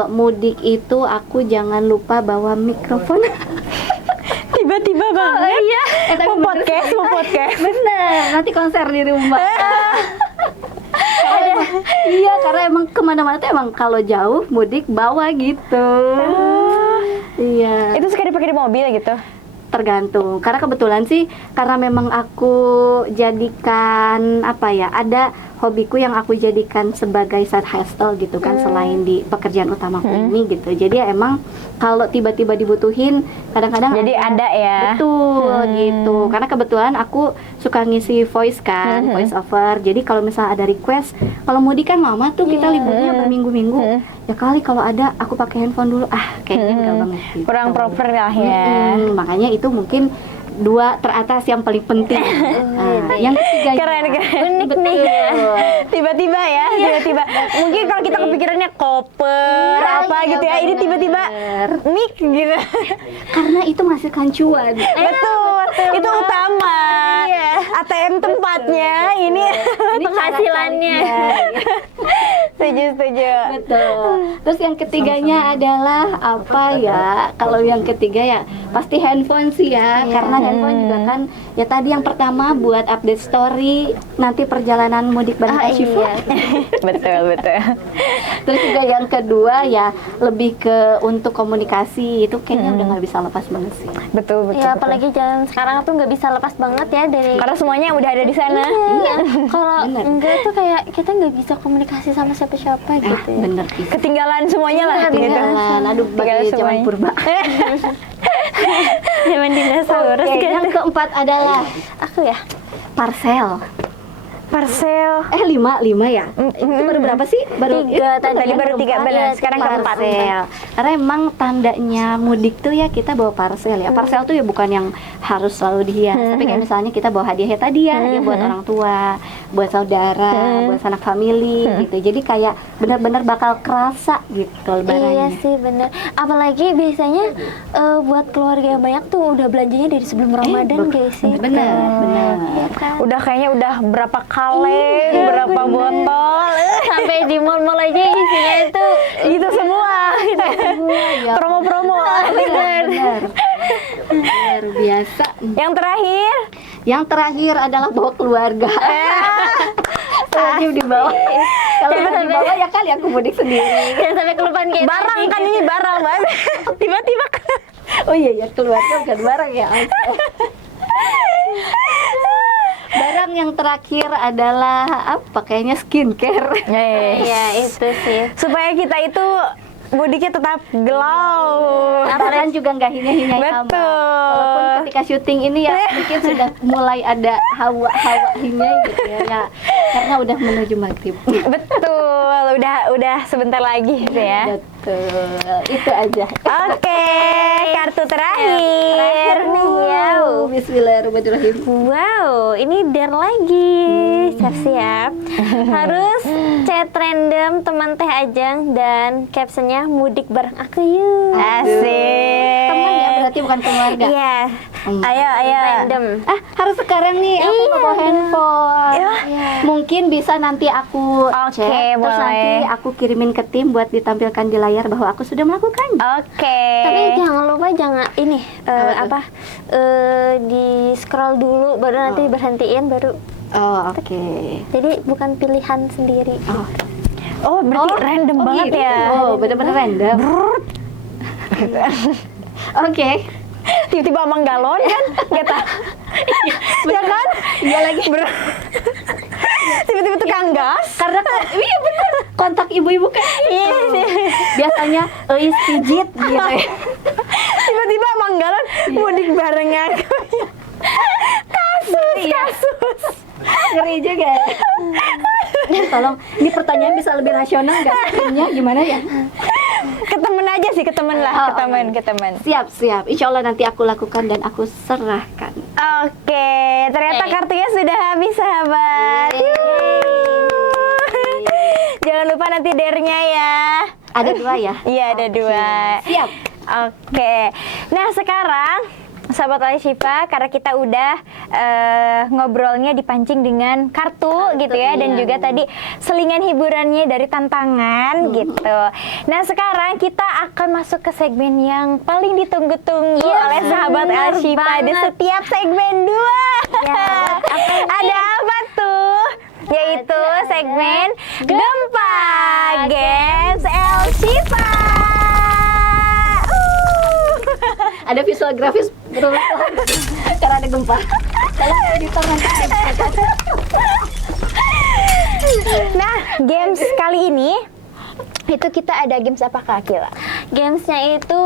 mudik itu aku jangan lupa bawa mikrofon. Tiba-tiba banget. Iya, Mau podcast. Bener, nanti konser di rumah. Iya, karena emang kemana-mana tuh emang kalau jauh mudik bawa gitu. Iya. Itu suka dipakai di mobil gitu. Tergantung, karena kebetulan sih karena memang aku jadikan apa ya, ada hobiku yang aku jadikan sebagai side hustle gitu kan, selain di pekerjaan utamaku ini gitu. Jadi ya emang kalau tiba-tiba dibutuhin kadang-kadang Jadi ada ya. betul gitu, karena kebetulan aku suka ngisi voice kan, voice over. Jadi kalau misalnya ada request, kalau mudik kan lama tuh kita liburnya berminggu-minggu, ya kali kalau ada aku pakai handphone dulu, kayaknya enggak banget gitu. Kurang proper lah ya. Makanya itu mungkin 2 teratas yang paling penting. Yang ketiga Keren. Unik nih. Tiba-tiba ya, tiba-tiba. Mungkin kalau kita kepikirannya koper apa gitu ya, ini tiba-tiba mic gitu. karena itu menghasilkan cuan. Betul, itu utama. ATM tempatnya, ini penghasilannya. setuju. Betul. Terus yang ketiganya adalah apa ya? Kalau yang ketiga ya pasti handphone sih ya, karena handphone juga kan ya tadi yang pertama buat update story nanti perjalanan mudik bareng Kak Syifa. Betul. Terus juga yang kedua ya lebih ke untuk komunikasi, itu kayaknya udah nggak bisa lepas banget sih. Betul. Ya apalagi jalan sekarang tuh nggak bisa lepas banget ya dari. Karena semuanya udah ada di sana. Iya. Kalau Bener. enggak tuh kayak kita nggak bisa komunikasi sama siapa-siapa gitu. Ya. Bener. Ketinggalan semuanya lah gitu. Ketinggalan, aduh Tinggalan bagi zaman semuanya. purba. Zaman dinosaurus Oke, gitu. yang keempat adalah Aku ya. parcel. Parcel. 5 ya? Itu baru berapa sih? Baru 3 Tadi baru 3 benar, sekarang keempat. parcel. Karena emang tandanya mudik tuh ya kita bawa parcel ya. Parcel tuh ya bukan yang harus selalu dihias, tapi kayak misalnya kita bawa hadiah tadi ya, hadiah buat orang tua, buat saudara, buat sanak family gitu. Jadi kayak benar-benar bakal kerasa gitu Iya lebarannya. sih bener. Apalagi biasanya buat keluarga yang banyak tuh udah belanjanya dari sebelum Ramadan guys sih. Bener. Iya kan? Udah kayaknya udah berapa kaleng, berapa botol. Sampai di mall-mall aja isinya itu Gitu semua. Ya, Promo-promo. benar. Luar biasa. Yang terakhir, Yang terakhir adalah bawa keluarga. Wajib dibawa. Kalau nggak dibawa ya kali aku mudik sendiri. jangan sampai kelupaan kayak barang tadi. kan ini barang banget. Tiba-tiba Oh iya ya, keluarga bukan barang ya. Oke. Barang yang terakhir adalah apa? Kayaknya skincare. Iya itu sih. supaya kita itu mudiknya tetap glow. Bahkan juga nggak hingai-hingai amat. Betul. Walaupun ketika syuting ini ya mungkin sudah mulai ada hawa-hawa hingai gitu ya. Karena udah menuju maghrib. Betul, udah sebentar lagi gitu ya. Betul, itu aja. Oke, kartu terakhir nih ya. Bismillahirrahmanirrahim. Wow, ini dare lagi. Siap-siap. Harus chat random teman Teh Ajeng dan captionnya mudik bareng aku yuk. Asik. Teman ya, berarti bukan keluarga. Iya. Ayo. Random. Harus sekarang nih aku nggak bawa handphone. Iya. Mungkin bisa nanti aku Oke, chat, terus boleh. nanti aku kirimin ke tim buat ditampilkan di layar bahwa aku sudah melakukannya. Oke. Tapi jangan lupa ini Apa di scroll dulu baru nanti berhentiin baru. Oh, oke. Jadi bukan pilihan sendiri. Oh, berarti random banget gitu. ya. Oh, bener-bener random. Oke. Tiba-tiba Amang Galon kan? Kita. Ya kan? Iya lagi. Tiba-tiba tukang gas. Karena iya bener. Kontak ibu-ibu kan. Iya sih. Biasanya eis pijit gitu ya. Tiba-tiba Amang Galon mudik barengan. Kasus. Ngeri juga. Tolong, ini pertanyaan bisa lebih rasional nggak? Timnya gimana ya? Ke temen aja sih, ke temen lah, ke temen. Siap. Insya Allah nanti aku lakukan dan aku serahkan. Oke, ternyata kartunya sudah habis, sahabat. Jangan lupa nanti dare-nya ya. Ada 2 ya? Iya, ada 2. Siap. Oke. Nah, sekarang sahabat Oleh Syifa, karena kita udah ngobrolnya dipancing dengan kartu gitu ya, dan juga tadi selingan hiburannya dari tantangan gitu. Nah, sekarang kita akan masuk ke segmen yang paling ditunggu-tunggu oleh sahabat Oleh Syifa di setiap segmen 2. Ada apa tuh? Yaitu segmen Gempa Games El Syifa. Ada visual grafis berulang karena ada gempa. Kalau editor nanti. Nah, games kali ini itu kita ada games apa Kak Akila? Gamesnya itu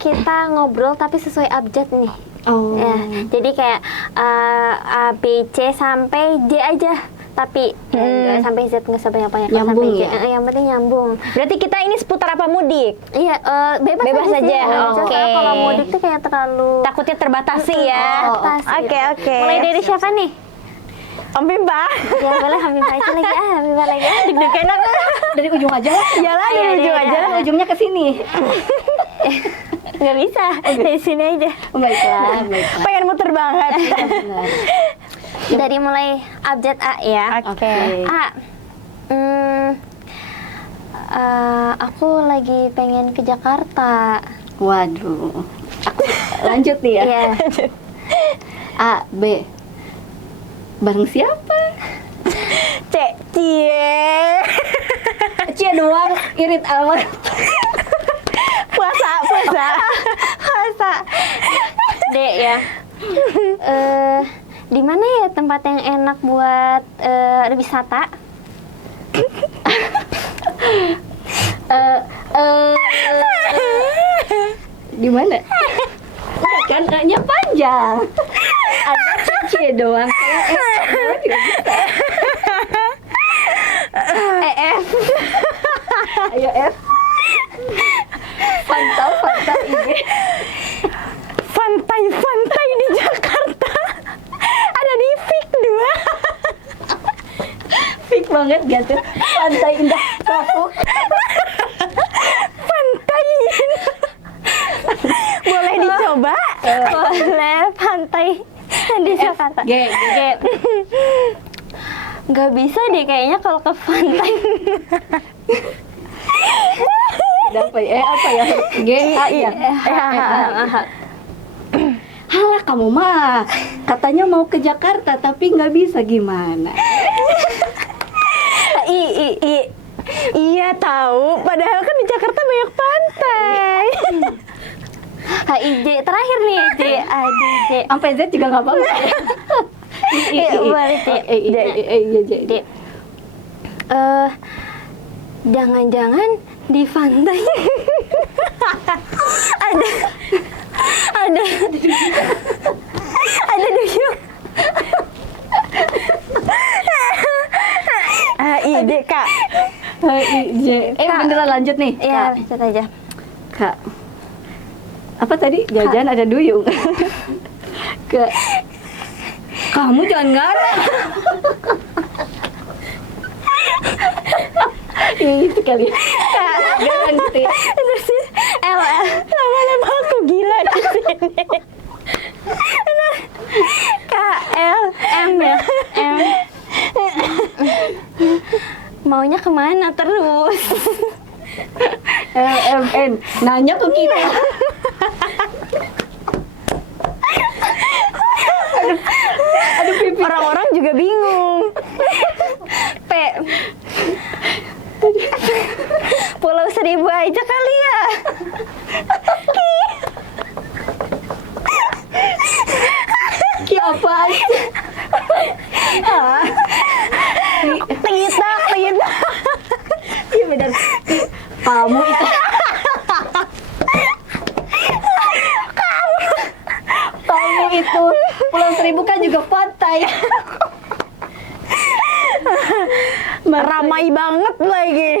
kita ngobrol tapi sesuai abjad nih. Oh. Ya, jadi kayak A, B, C sampai D aja. Tapi nggak sampai Z, nggak sampai apa ya. Nyambung sampai ya? Yang penting nyambung. Berarti kita ini seputar apa mudik? Iya, bebas Bebas aja sih. aja, oke. Soalnya kalau mudik tuh kayak terlalu Takutnya terbatasi ya. Oke. Mulai dari siapa nih? Om Pimpa. Ya boleh Hamimah aja lagi. Hamimah lagi. Deg-degan aku. Dari ujung aja lah. Jalan dari ujung aja. Ujungnya ke sini. Nggak bisa. Dari sini aja. Baiklah. Pengen muter banget. Benar. Dari mulai abjad A ya. Oke. A. Aku lagi pengen ke Jakarta. Waduh. Aku lanjut nih ya. Iya. A, B. Bareng siapa? Cek. Cie. Cie doang, irit amat. Puasa. D ya. Di mana ya tempat yang enak buat wisata? Di mana? Kan A-nya panjang. Ada Cie doang. F. Ayo F. Fanta ini. Pantai di Jakarta. Ada di Fik 2. Fik banget gitu. Pantai Indah Kapuk. Pantai. Boleh dicoba? Boleh pantai di Jakarta. G. Nggak bisa deh kayaknya kalau ke pantai. Apa ya? G, A ya? Halah kamu mah, katanya mau ke Jakarta tapi nggak bisa gimana? Iya tahu, padahal kan di Jakarta banyak pantai. HIJ terakhir nih J A D J. Sampai Z juga nggak apa-apa. Boleh J. Iya J. D. Jangan-jangan di pantai ada ada duyung. Ide Kak. Beneran lanjut nih. Ya, lanjut aja. Kak. Apa tadi? Jajan ada duyung. Kak. Kamu jangan ngarang. Itu kali. Kak, jangan gitu ya. Lama-lama aku gila di sini. KLM ya. M. Maunya kemana terus? LMN nanya ke kita. Aduh pipi. Orang-orang juga bingung. P. Pulau Seribu aja kali ya. Ki apa aja? Kita. Iya benar. Kamu itu. Kamu itu Pulau Seribu kan juga pantai. Ramai banget lagi.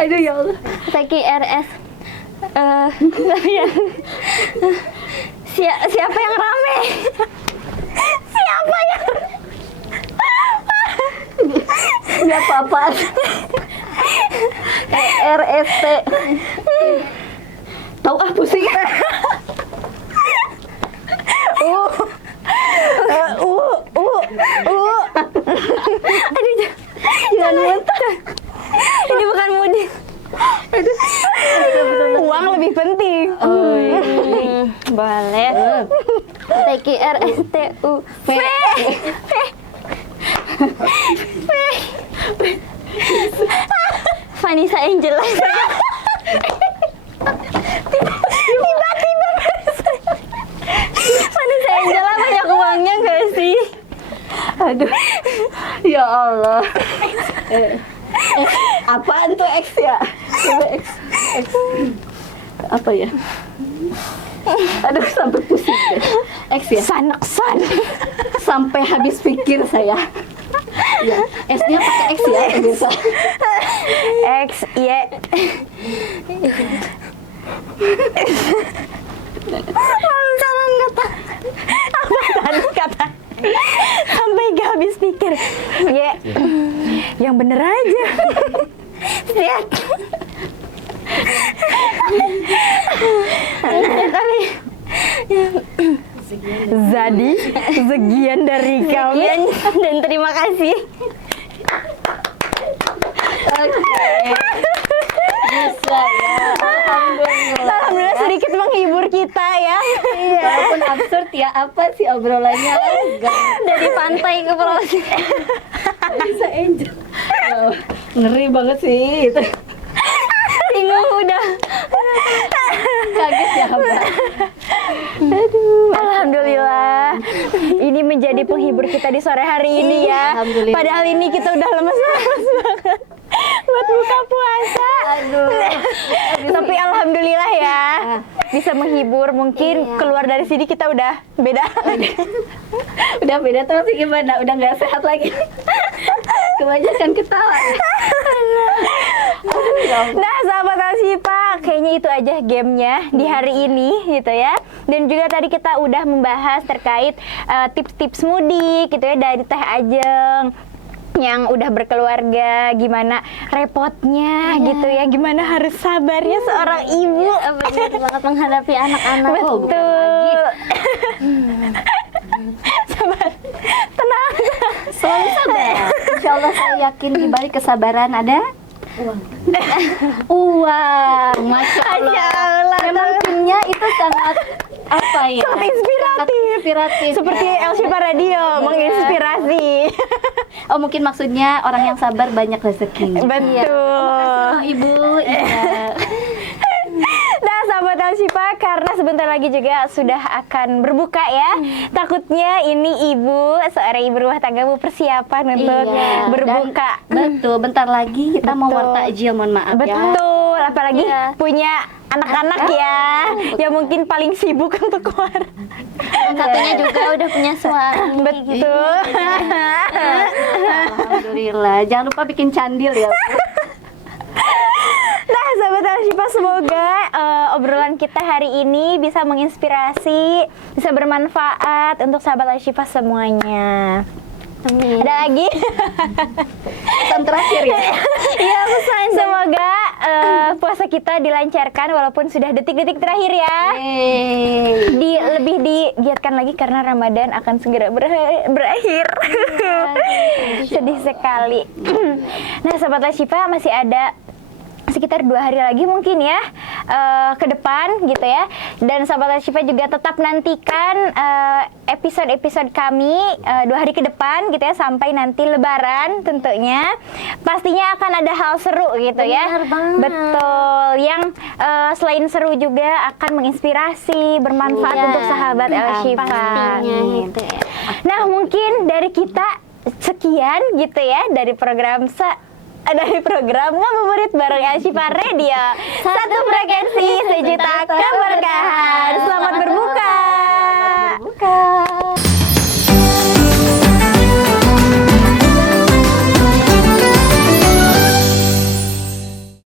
Aduh ya Allah. Teki RS. Siapa yang rame? Siapa yang Siapa apaan? RST. Tahu ah pusing. Aduh, jangan muntah. Ini bukan mudik. Uang lebih penting. Boleh. TKRSTU V. Vanessa Angela. Tiba-tiba Vanessa Angela banyak uangnya gak sih? Aduh. Ya Allah. Apaan tuh X ya? Coba X. Apa ya? Aduh sampai pusing deh. X ya? Sanaksan. Sampai habis pikir saya. Ya, S-nya pakai X ya, pemirsa. X, Y. Salah kata. Apa tadi kata? Sampai gak habis pikir. Y. Yang bener aja. Lihat. Tapi Jadi, sekian dari kami. dan terima kasih. Bisa ya. Alhamdulillah sedikit menghibur kita ya. Walaupun absurd ya, apa sih obrolannya? Enggak. Dari pantai ke Pulau Seribu. Bisa Angel. Oh, ngeri banget sih itu. Bingung udah. Kaget ya, Mbak. Alhamdulillah. Ini menjadi penghibur kita di sore hari ini ya. Alhamdulillah. Padahal ini kita udah lemes-lemes banget buat buka puasa. Aduh. Tapi alhamdulillah ya. Bisa menghibur, mungkin keluar dari sini kita udah beda. Udah beda tapi gimana? Udah nggak sehat lagi. Kebanyakan ketawa. Nah, sahabat Alsyifa, kayaknya itu aja gamenya di hari ini gitu ya. Dan juga tadi kita udah membahas terkait tips-tips mudik gitu ya dari Teh Ajeng yang udah berkeluarga, gimana repotnya gitu ya, gimana harus sabarnya seorang ibu. Benar banget menghadapi anak-anak. Betul. Sabar, tenang. Selalu sabar. Insya Allah saya yakin di balik kesabaran ada uang. Uang, masya Allah. Memang timnya itu sangat apa ya? Sangat inspiratif. Inspiratif. Seperti ya. Alsyifa Radio menginspirasi. Oh mungkin maksudnya orang yang sabar banyak rezekinya. Betul. Ibu, iya. Nah, sahabat Alsyifa, karena sebentar lagi juga sudah akan berbuka ya. Takutnya ini ibu, seorang ibu rumah tangga mau persiapan untuk Iya, berbuka. Betul, bentar lagi kita mau Betul. takjil, mohon maaf ya. Betul, apalagi Iya. punya anak-anak ya, yang mungkin paling sibuk untuk keluar. Satunya juga udah punya suami. Betul. Alhamdulillah. Jangan lupa bikin candil ya. Nah, sahabat Al-Shifa, semoga obrolan kita hari ini bisa menginspirasi, bisa bermanfaat untuk sahabat Al-Shifa semuanya. Amin. Ada lagi? Pesan terakhir ya. Iya, pesan. Semoga puasa kita dilancarkan walaupun sudah detik-detik terakhir ya. Lebih digiatkan lagi karena Ramadan akan segera berakhir. Sedih sekali. Nah, sahabat Al-Shifa, masih ada sekitar 2 hari lagi mungkin ya ke depan gitu ya. Dan sahabat Al-Shifa juga tetap nantikan episode-episode kami 2 hari ke depan gitu ya, sampai nanti Lebaran tentunya. Pastinya akan ada hal seru gitu ya. Benar banget. Betul. Yang selain seru juga akan menginspirasi, bermanfaat Iya, untuk sahabat Al-Shifa. pastinya gitu ya. Nah, mungkin dari kita sekian gitu ya dari program Ngabuburit bareng Al-Shifa Radio. Satu frekuensi, sejuta keberkahan. Selamat berbuka.